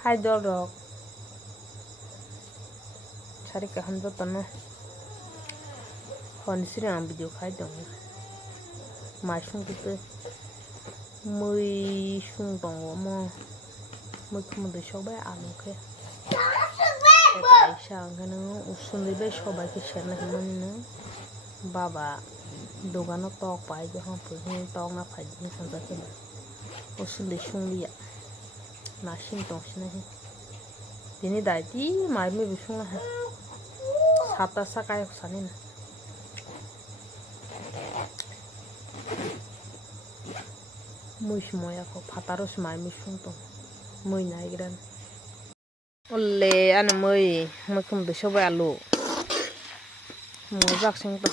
Hai dorok. Cari kehan Joto no. Hon sini ang video khai dong. Mai sung gitu. Mui sung dong mo. Mui không được sâu bé ăn ok. Tại sao cái nó usun đi bé sâu bé cái chuyện này mình nó. Baba dogan nó to phải cho không phải to nó phải như thế này cái này. Usun đi sung đi ạ. Na sing dong sini. Ini dah di mai me bisung lah. Sata sakai kesana ni. Mui semua ya kok pataros mai bisung tu. Mui naik dan. Oleh anu mui kum tu coba alu. Mui jak sing tu.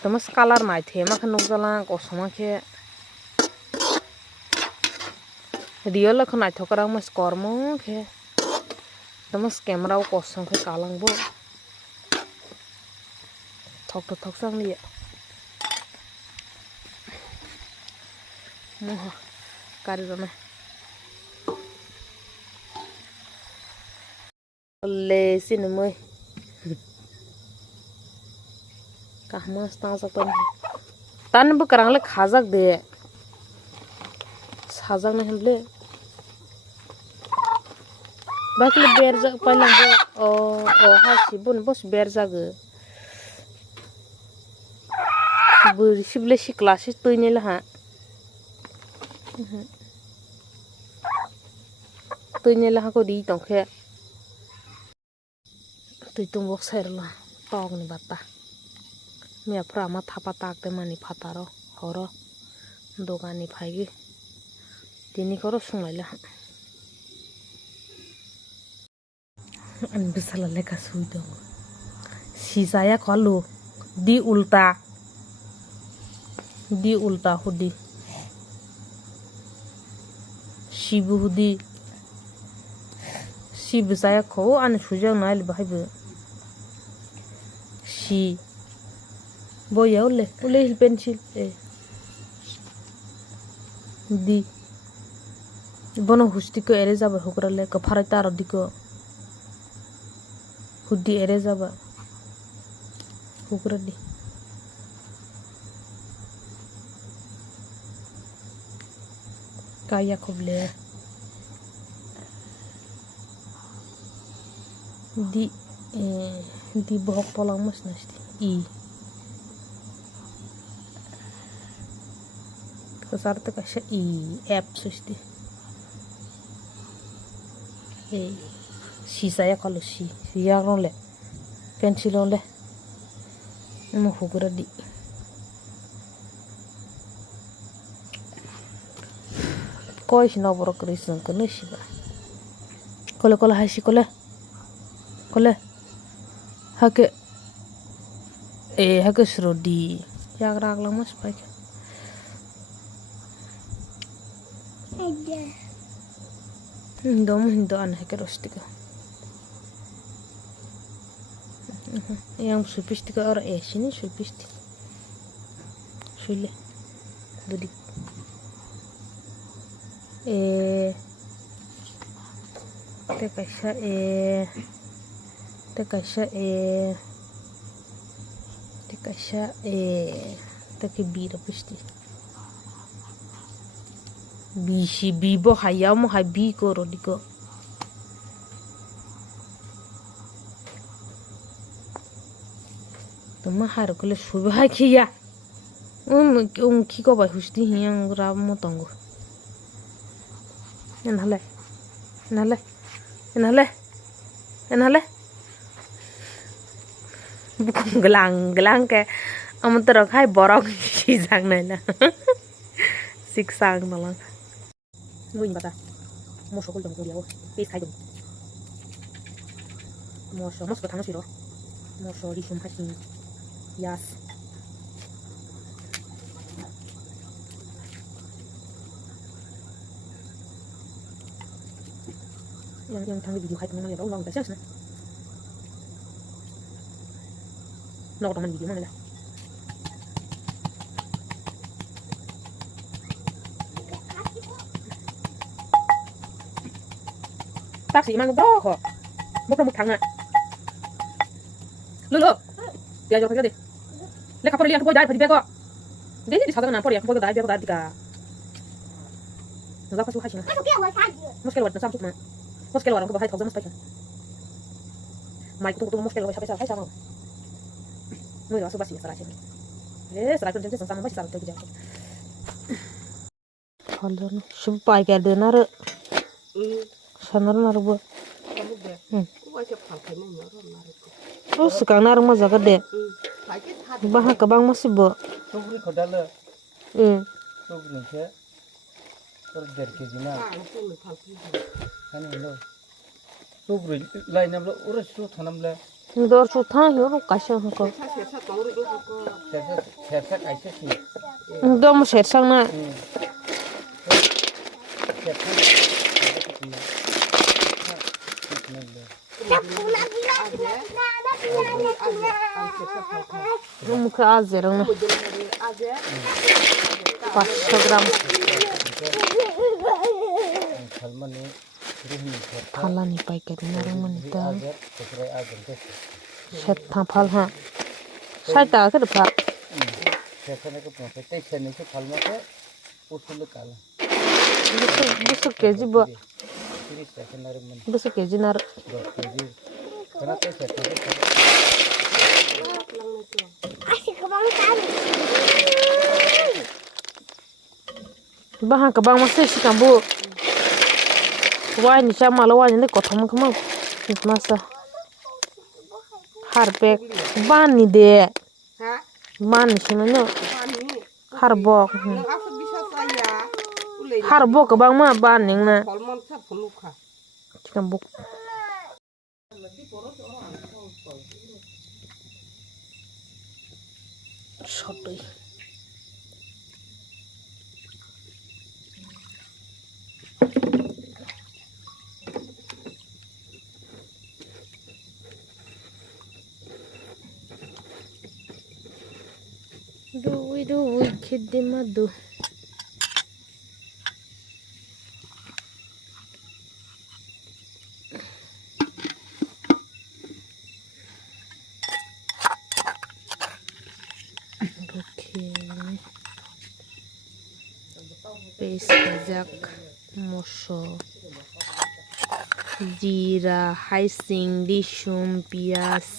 Temas color mai the makan nuk jalan kosong ke. Dia lah kena thokara mas kormo ke. Temas kamera kosong ke kalang bo. Thok sang dia. Moh kari ramai. Le sini moi. Kahmas tang sak tan bu karang le khajak de. Sajak na hemble. Bakle berjak palang bo hasi bun bos berjak. Bu sible si classes tu ni lah ha. Tu ni lah ko di tong khe. Tu tung bok ser lah tong ni bata. Mia prama thapa tak te mani phataro horo dogani phagi. Tini koro sungai lah. An bisa lele kasui dong. Si saya kalau di ulta hudi. Sibu hudi. Sibu saya kau an sujang nail bahaya. Si boya ule pencil di. Bono husti ko ere jaba hukrale ko farata aro diko hudi ere jaba hukradi kaya koble di bohok polang mas nasti I kesarta kasih I app susti si saya kalau si yang oleh pensil oleh mau hukum di kau isi nomor kerison kena sih bah kalau hasil kalau hake suruh di yang raglang mas baik Hindo an hake rostika. Yang sulpistika orang sini sulpisti. Sule. Dudi. Tekasha bira pisti. Bisi bibo hayamu habi koro diko. Tuma har kole subha kiya. Kiko ba husti yang ram motongo. Enhale. Bukan gelang ke amat khai borok sisang nela. Siksang nalang. Mui bata. Moso kol dong dia. Pes khai dong. Moso thang siro. Moso di sum hasin. Yas. Yang thang video khai tong ya ulang ta sas na. Nok teman video mana lah. 싹 이만 거 먹으러 못 당아 르르 야 저거 돼 내가 버리 리안 보이 다 버리 배고 내지 사다가 버리 보이 다 배고 다 디가 너가 가서 하시나 مشكلة ورد نسام شكما مشكلة ورد نقول هاي توزن مستيقن ما يكون تقول مشكلة وش هاي سامو مو يواسو بس يسرع شيء ليه سرع كل جنس سامو بس سرع تيجي جاك خلنا شو باي كده نار شنو نار بو oh sekarang naruh mah zakat deh bah kabang masih bo sugri khodala sugri ke tor kg na hani lo sugri lai nam lo ura su thanam la dor su thang yo ro kasha ko sersa kaisa ki dom sersang na muka azerang na 500 gram thalani pai ke narang manita set tha phal ha sai ta ke phal sersa ke pon te sen ke phal ma ke usul kala busuk keji bo 30 second nar man busuk keji nar 10 kg kana te set ke bahan kabang masih si kambu wah ni sama lawan ini kotom kemau masa harpek ban ni deh ban ni semuanya harbok harbok kabang mah ban yang na kambuk shotoi Duwi kidde madu paste jak moso jira haising disum pias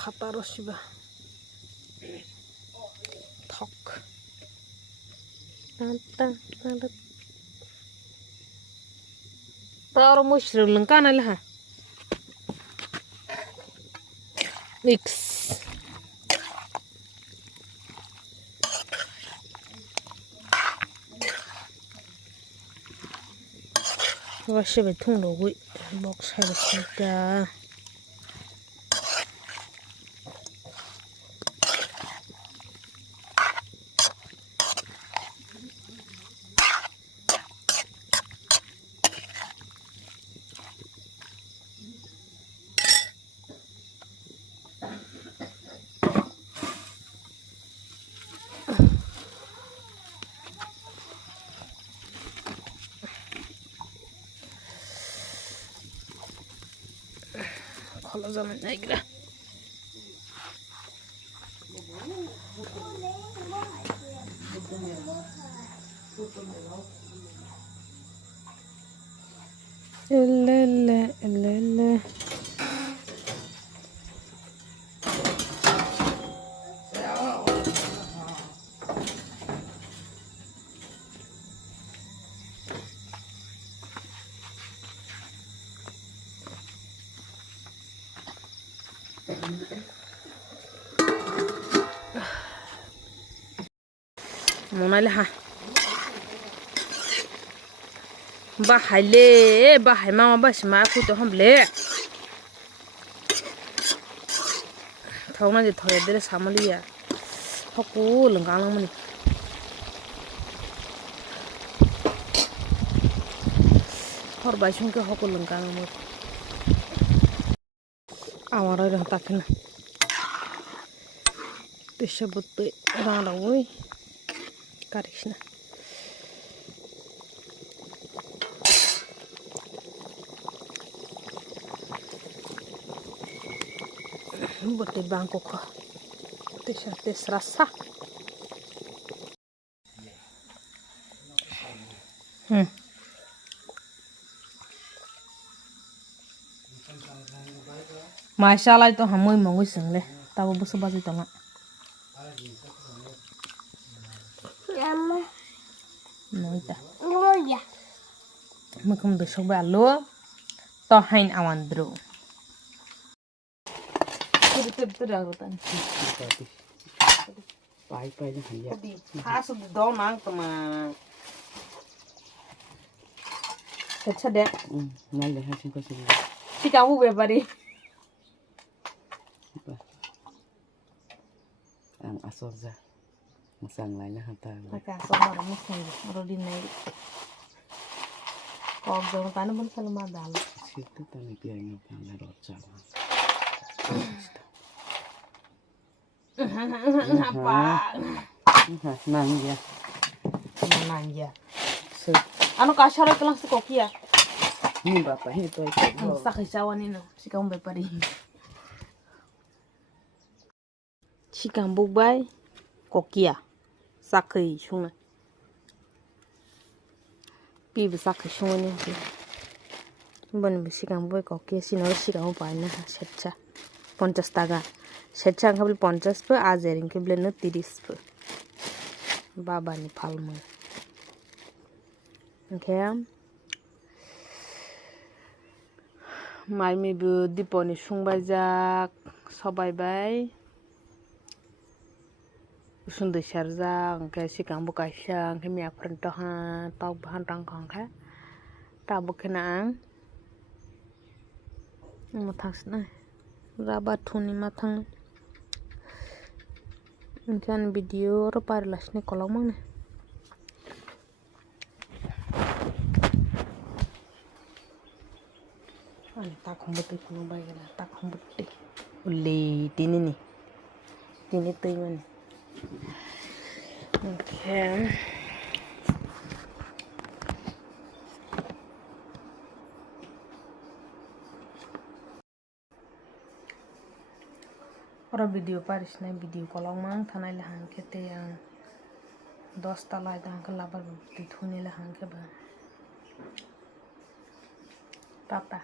Hataro shiba thok Taro mushroom lengkan lah mix washe betung logo box hai kita Kalau zaman naik dah. Lele. Mona lah. Bahai mama bas ma aku tu hamle. Tahu nanti thoya dere sama dia. Aku lengkang lang mani. Hor baisung ke aku lengkang lang. আমার ওই রকম থাকে না তেসা বলতে রাঁড়া ওই কারিস না bete bangko ko tesha tesrasa mai chalai to hamoi mongoi single tabo busu baji tama noita noya makum do sok ba lo to hain awandro Pai na hanya. Haso di do nang tama. Kecha de. Ngal le hasin ko sila. Si kamu bebari. Ang asorza. Masang lai na hanta. Maka asor mara musang. Aro di nai. Kog jong tanu pun selalu madal. Situ tani piang ngapang na rocha. Apa? Nangya. Nangya. Anu kasar kelas koki ya. Ni bapak itu itu. Sakit cawan ini si kamu bepari. Si kamu bay koki ya. Sakit cuma. Pi sakit cuma ni. Bukan si kamu bay koki si nol si kamu bay na setcha. 50 টাকা সেটা খাবলে 50 pay আজের ইনকে বলে না 30 pay বাবা নি ফালমু ওকে মাই মিবু দীপনি সুংবাই যাক সবাই বাই সুন্দর সারজা ওকে সিকামবো কাইসা ওকে মিয়া ফ্রেন্ট হা তাও ভান টাং খা তাবো খেনা আং মাথাস না Rabat thuni matang kan video ro parlas ne kolong mang ne ani tak khombote kuno bai gala tak khombote ulle tini ni tini tei mane okay Ora video paris na video kolong mang thanai la hang kete yang 10 talai dang ka labar ti thuni la hang ke ba papa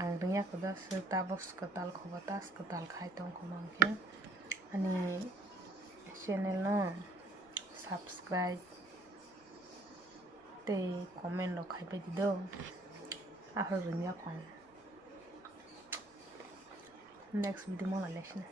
ang ringya ko da se tabos kwtal khobatas kwtal khai tong khomang ke ani channel no subscribe te comment lo khai pe di do a ho ringya kon next video mo la lesson